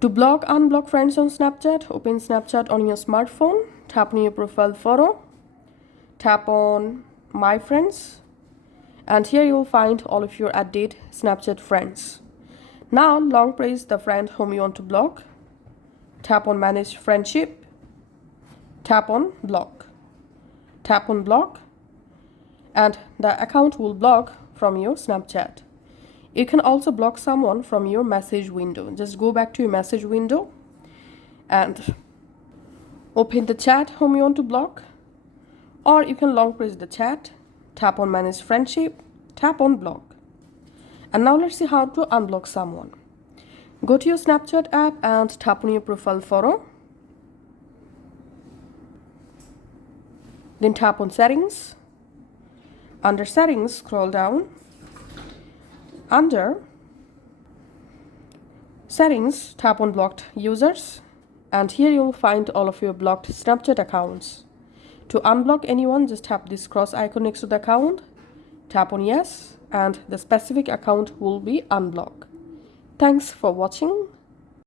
To block, unblock friends on Snapchat, open Snapchat on your smartphone, tap on your profile photo, tap on My Friends, and here you will find all of your added Snapchat friends. Now long press the friend whom you want to block, tap on Manage Friendship, tap on Block, and the account will block from your Snapchat. You can also block someone from your message window. Just go back to your message window and open the chat whom you want to block, or you can long press the chat, tap on Manage Friendship, tap on Block. And now let's see how to unblock someone. Go to your Snapchat app and tap on your profile photo. Then tap on Settings. Under Settings, scroll down. Under Settings, tap on Blocked Users. And here you will find all of your blocked Snapchat accounts. To unblock anyone, just tap this cross icon next to the account. Tap on Yes, and the specific account will be unblocked. Thanks for watching.